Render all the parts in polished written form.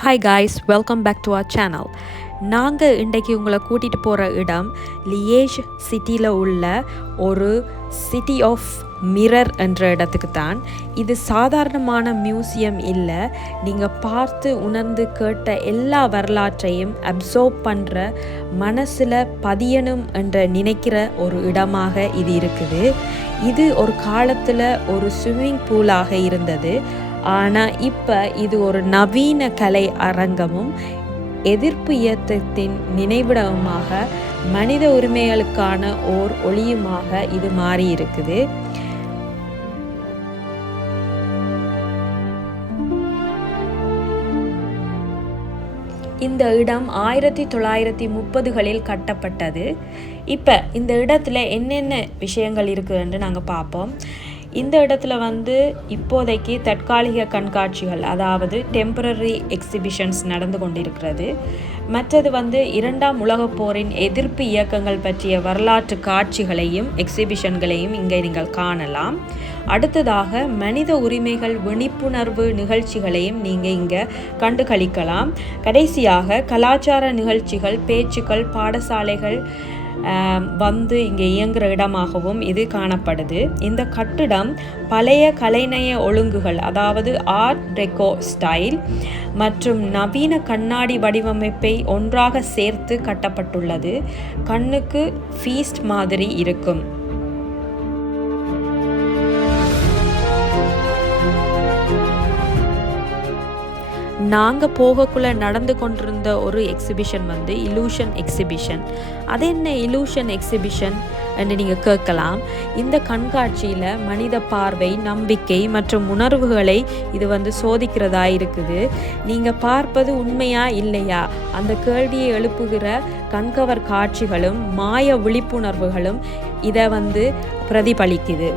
Hi guys, welcome back to our channel. நாங்கள் இன்றைக்கு உங்களை கூட்டிகிட்டு போகிற இடம் லியேஜ் சிட்டியில் உள்ள ஒரு சிட்டி ஆஃப் மிரர் என்ற இடத்துக்கு தான். இது சாதாரணமான மியூசியம் இல்லை. நீங்கள் பார்த்து உணர்ந்து கேட்ட எல்லா வரலாற்றையும் அப்சர்வ் பண்ணுற, மனசில் பதியணும் என்று நினைக்கிற ஒரு இடமாக இது இருக்குது. இது ஒரு காலத்தில் ஒரு ஸ்விம்மிங் பூலாக இருந்தது. ஆனால் இப்போ இது ஒரு நவீன கலை அரங்கமும் எதிர்ப்பு இயக்கத்தின் நினைவிடமாக மனித உரிமைகளுக்கான ஓர் ஒளியுமாக இது மாறி இருக்குது. இந்த இடம் 1930களில் கட்டப்பட்டது. இப்போ இந்த இடத்துல என்னென்ன விஷயங்கள் இருக்குதுன்னு நாங்கள் பார்ப்போம். இந்த இடத்துல இப்போதைக்கு தற்காலிக கண்காட்சிகள், அதாவது டெம்பரரி எக்ஸிபிஷன்ஸ் நடந்து கொண்டிருக்கிறது. மற்றது இரண்டாம் உலகப் போரின் எதிர்ப்பு இயக்கங்கள் பற்றிய வரலாற்று காட்சிகளையும் எக்ஸிபிஷன்களையும் இங்கே நீங்கள் காணலாம். அடுத்ததாக மனித உரிமைகள் விழிப்புணர்வு நிகழ்ச்சிகளையும் நீங்கள் இங்கே கண்டு களிக்கலாம். கடைசியாக கலாச்சார நிகழ்ச்சிகள், பேச்சுக்கள், பாடசாலைகள் இங்கே இயங்குகிற இடமாகவும் இது காணப்படுது. இந்த கட்டிடம் பழைய கலைநய ஒழுங்குகள், அதாவது ஆர்ட் டெக்கோ ஸ்டைல் மற்றும் நவீன கண்ணாடி வடிவமைப்பை ஒன்றாக சேர்த்து கட்டப்பட்டுள்ளது. கண்ணுக்கு ஃபீஸ்ட் மாதிரி இருக்கும். நாங்கள் போகக்குள்ளே நடந்து கொண்டிருந்த ஒரு எக்ஸிபிஷன் இலூஷன் எக்ஸிபிஷன். அது என்ன இலூஷன் எக்ஸிபிஷன் என்று நீங்கள் கேட்கலாம். இந்த கண்காட்சியில் மனித பார்வை, நம்பிக்கை மற்றும் உணர்வுகளை இது சோதிக்கிறதா இருக்குது. நீங்கள் பார்ப்பது உண்மையா இல்லையா, அந்த கேள்வியை எழுப்புகிற கண்கவர் காட்சிகளும் மாய விழிப்புணர்வுகளும் இதை பிரதிபலிக்குது.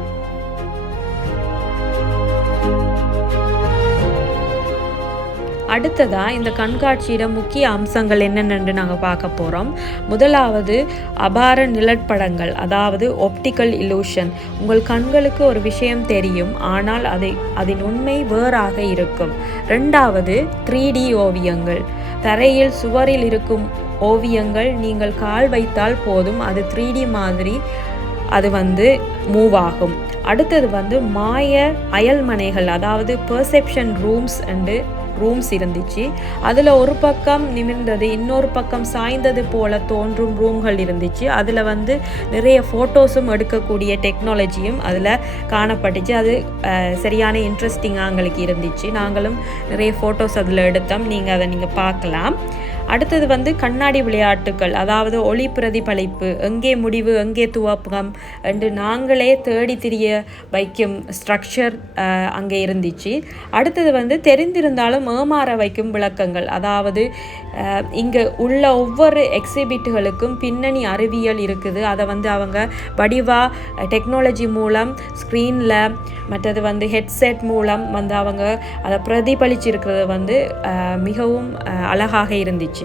அடுத்ததாக இந்த கண்காட்சியிட முக்கிய அம்சங்கள் என்னென்னு நாங்கள் பார்க்க போகிறோம். முதலாவது அபார நிழற்படங்கள், அதாவது ஆப்டிக்கல் இலூஷன். உங்கள் கண்களுக்கு ஒரு விஷயம் தெரியும், ஆனால் அதன் உண்மை வேறாக இருக்கும். ரெண்டாவது 3D ஓவியங்கள். தரையில் சுவரில் இருக்கும் ஓவியங்கள் நீங்கள் கால் வைத்தால் போதும், அது 3D மாதிரி அது மூவ் ஆகும். அடுத்தது மாய அயல்மனைகள், அதாவது பெர்செப்ஷன் ரூம்ஸ் இருந்துச்சு. அதில் ஒரு பக்கம் நிமிர்ந்தது, இன்னொரு பக்கம் சாய்ந்தது போல தோன்றும் ரூம்கள் இருந்துச்சு. அதில் நிறைய ஃபோட்டோஸும் எடுக்கக்கூடிய டெக்னாலஜியும் அதில் காணப்பட்டுச்சு. அது சரியான இன்ட்ரெஸ்டிங்காக எங்களுக்கு இருந்துச்சு. நாங்களும் நிறைய ஃபோட்டோஸ் அதில் எடுத்தோம். நீங்கள் அதை பார்க்கலாம். அடுத்தது கண்ணாடி விளையாட்டுக்கள், அதாவது ஒளி பிரதிபலிப்பு, எங்கே முடிவு எங்கே துவக்கம் என்று நாங்களே தேடி திரிய வைக்கும் ஸ்ட்ரக்சர் அங்கே இருந்துச்சு. அடுத்தது தெரிந்திருந்தாலும் ஏமாற வைக்கும் விளக்கங்கள், அதாவது இங்கே உள்ள ஒவ்வொரு எக்ஸிபிட்டுகளுக்கும் பின்னணி அறிவியல் இருக்குது. அதை அவங்க வடிவாக டெக்னாலஜி மூலம் ஸ்க்ரீனில், மற்றது ஹெட்செட் மூலம் அவங்க அதை பிரதிபலிச்சிருக்கிறது மிகவும் அழகாக இருந்துச்சு.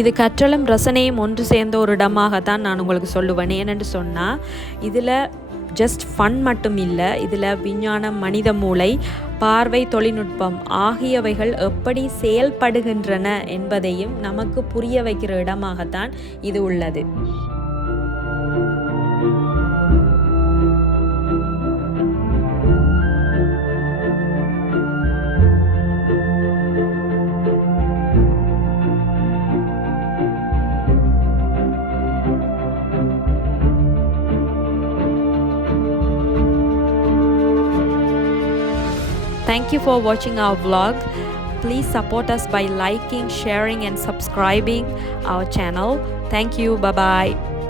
இது கற்றலும் ரசனையும் ஒன்று சேர்ந்த ஒரு இடமாகத்தான் நான் உங்களுக்கு சொல்லுவேன். ஏனென்று சொன்னால் இதில் ஜஸ்ட் ஃபன் மட்டும் இல்லை, இதில் விஞ்ஞானம், மனித மூளை, பார்வை, தொழில்நுட்பம் ஆகியவைகள் எப்படி செயல்படுகின்றன என்பதையும் நமக்கு புரிய வைக்கிற இடமாகத்தான் இது உள்ளது. Thank you for watching our vlog. please support us by liking, sharing and subscribing our channel. Thank you. Bye bye.